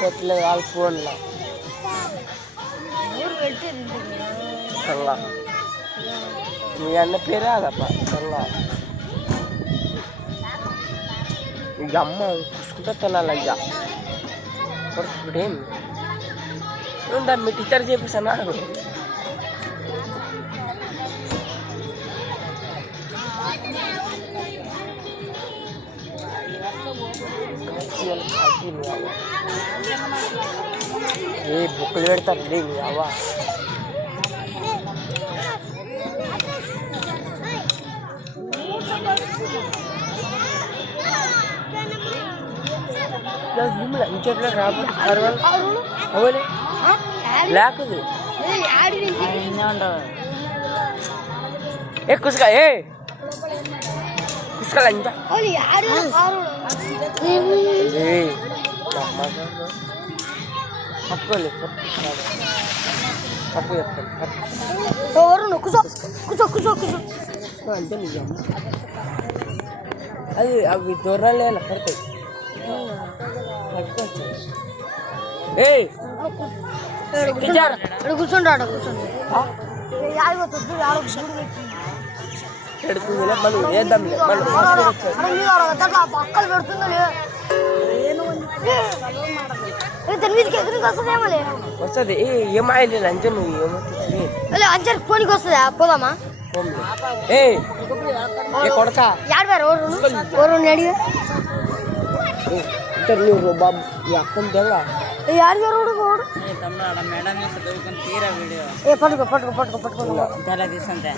పెట్టలేదు వాళ్ళ ఫోన్లో మీ అన్న పేరే అదప్ప ఇక అమ్మ చూసుకుంటా తినాలి ఇక ఇప్పుడేం మీ టీచర్ చేపిస్తానా ఏ బుక్కులు పెడతారు రే అవ్వ ఇంకెట్లా రాబో అవలే లేకదు ఏ కుసుక ఏ కుసుక లంచ పప్పుకోలేదు పప్పు చెప్తాను అంతే నిజం అది అవి దూరాలే పడతాయి పట్టుకోవచ్చు కూర్చుంటాడు పెడుతుంది మనం వేద్దాంలే మనం పక్కలు పెడుతుందో వస్తుంది ఏమాయలే అంతే నువ్వు ఏమవుతుంది అంచర్ ఫోన్కి వస్తుందా పోదామా ఏ కొడక అడిగా ఇంటర్వ్యూ బాబు ఈ అక్కని తెల్ల పట్టుకో తీసంతే